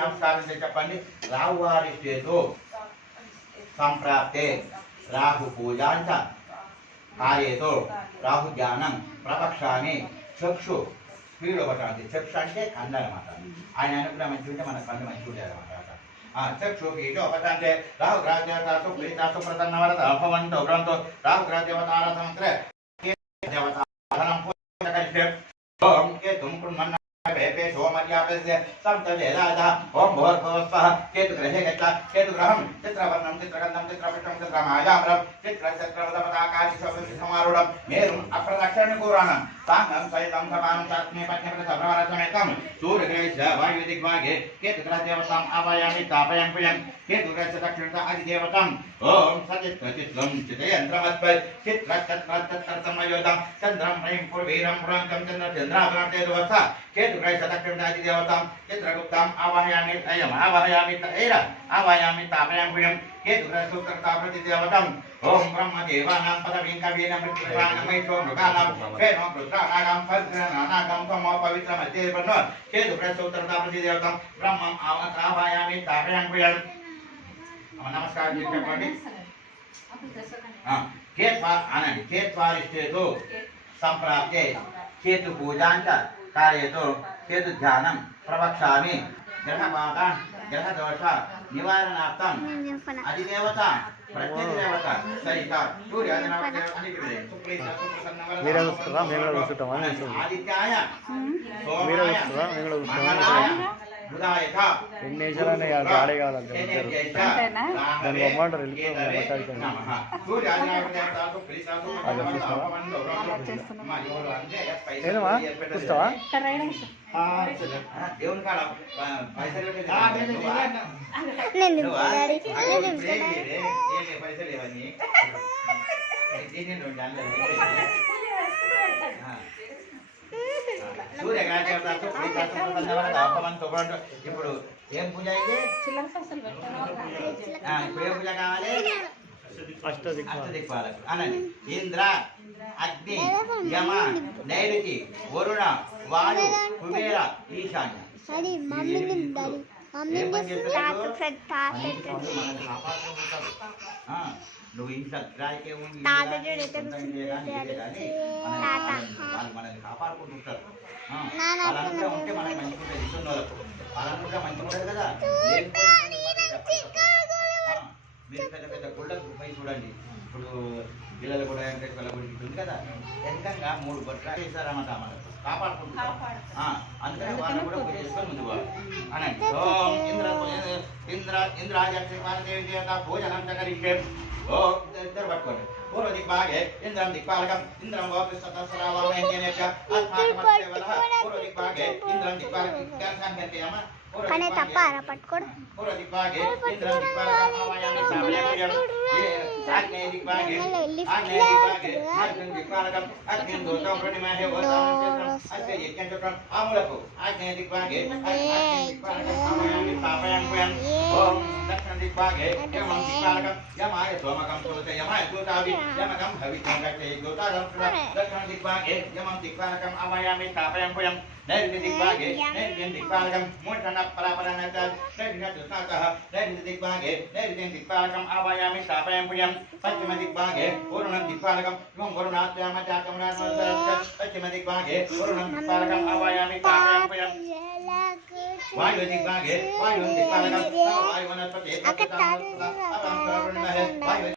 నమస్కారం చెప్పండి. రాహువారి చేతు సంప్రాప్తే రాహు పూజాంచ కార్యేతో రాహు ధ్యానం ప్రపక్షాన్ని చక్షు స్పీడ్ ఒకటి. చక్షు అంటే కన్ను అనమాట. ఆయన అనుకున్న మంచి ఉంటే మన కన్ను మంచి ఉంటాయి అనమాట. చక్షు పీఠ ఉపశాంతే రాహు గ్రహదేవతాసు ప్రీతాసు ప్రసన్నవరత అభవంతో గ్రంథో రాహు గ్రహదేవతారాధనంత్రే దేవతాధనం పూజకరిష్టే ఓం కేతుం కుర్మన్న పేపే సోమర్యాపస్య సంతవేదాద ఓం భోర్భవస్వః కేతు గ్రహే గచ్చ కేతు గ్రహం చిత్రవర్ణం చిత్రగంధం చిత్రపుష్టం చిత్రమాయామ్రం చిత్రచక్రవదపతాకాది సమారూఢం మేరుం అప్రదక్షిణ కూరాణం సాంగం సైతం సమానం సాత్మే పద్మప్రద సభ్రమరసమేతం సూర్యగ్రహేశ వాయు దిగ్భాగే కేతు గ్రహదేవతాం ఆవాయామి తాపయం పుయం కేతు గ్రహస్య దక్షిణత అధిదేవతాం ఓం సచిత్రం చితయంత్రమస్పై చిత్రచత్రచత్రతమయోధం చంద్రం హ్రీం పూర్వీరం పురంకం చంద్రాభరణేదువస్థ కేతు గ్రహస్య దక్షిణత అధిదేవతాం చిత్రగుప్తాం ఆవాహయామి అయం ఆవాహయామి తైర ఆవాయామి తాపయం పుయం కేతు గ్రహసూత్రతా ప్రతిదేవతాం ఓం బ్రహ్మదేవానాం పదవీం కవీనం మృత్యురాణమైషో మృగానాం వేణో రుద్రానాగం ఫల్గ్రనానాగం సమో పవిత్రమధ్యేర్పన్నో కేతు గ్రహసూత్రతా ప్రతిదేవతాం బ్రహ్మం ఆవాయామి తాపయం పుయం. నమస్కారం చెప్పండి. కేత్వా అనండి. కేత్వారిష్టేతు సంప్రాప్తే కేతు పూజాంచ కార్యేతో కేతు ధ్యానం ప్రవక్ష్యామి గ్రహబాధ గ్రహదోష నివారణార్థం అధిదేవత ప్రత్యేకదేవత సహిత ఆదిత్యాయ సోమాయ బుధాయథ ఎన్ని వేసారని గాడే కావాలంటే దాని బొమ్మంటారు ఏదమ్మా చూస్తావా దేవుని కాడ పైసలు ఇవన్నీ ఇప్పుడు ఏం పూజ అయితే ఇప్పుడు ఏం పూజ కావాలి? అష్టదిక్పాలకు అనండి. ఇంద్ర అగ్ని యమ నైరుతి వరుణ వాయు కుబేర ఈశాన్య. నువ్వు ఇంట్లో కిరాయికే ఉండి మనల్ని కాపాడుకుంటుంటారు. వాళ్ళంతా ఉంటే మనకి మంచిగా ఉంటుంది. ఇస్తున్న వాళ్ళకు వాళ్ళని కూడా మంచిగా ఉంటుంది కదా. మీరు పెద్ద పెద్ద గుళ్ళకు పోయి చూడండి. ఇప్పుడు పిల్లలు కూడా వెంకటేశ్వర గుడికి ఉంది కదా, ఎంతంగా 3 బొట్టాలు వేసారన్నమాట. మనకు కాపాడుకుంటున్నారు. అందుకని వాళ్ళు కూడా పూజ చేసుకొని ముందు వాళ్ళు అనండి. ఓం ఇంద్రాదేవి దేవత భోజనం చకరిష్టే. ఓ ఇద్దరు పట్టుకోండి. పూర్వ దిక్భాగే ఇంద్రం దిక్పాలకం ఇంద్రం పూర్వ దిక్భాగే ఇంద్రం దిక్పాలకం కానీ తప్పారా పట్టుకోడు పూర్వ దిక్భాగే ఇంద్రం దిక్పాలకం ఆవాయామి సామయామి ఆగ్నేయ దిక్భాగే అగ్ని దిక్పాలకం అగ్ని దోషం ప్రణిమహే ఓదానం అస్య యజ్ఞం చక్రం ఆములకు ఆగ్నేయ దిక్భాగే ఆవాయామి సామయామి ఓం దక్షిణ దిక్భాగే యమం దిక్పాలకం యమాయ సోమకం తులతే యమాయ దూతావి యమకం హవితం గచ్చే దూతారం దక్షిణ దిక్భాగే యమం దిక్పాలకం ఆవాయామి తాపయం పుయం నైరుతి దిక్భాగే నైరుతి దిక్పాలకం మూఢన పరాపరనత దక్షిణ దుస్తాతః నైరుతి దిక్భాగే నైరుతి దిక్పాలకం ఆవాయామి తాపయం పుయం పశ్చిమ దిక్భాగే పూర్ణం దిక్పాలకం యం వరుణాత్యామ చాకమనాత్మసరస్య పశ్చిమ దిక్భాగే పూర్ణం దిక్పాలకం ఆవాయామి తాపయం పుయం వాయు దిక్భాగే వాయు దిక్పాలకం వాయు వనస్పతి వాయు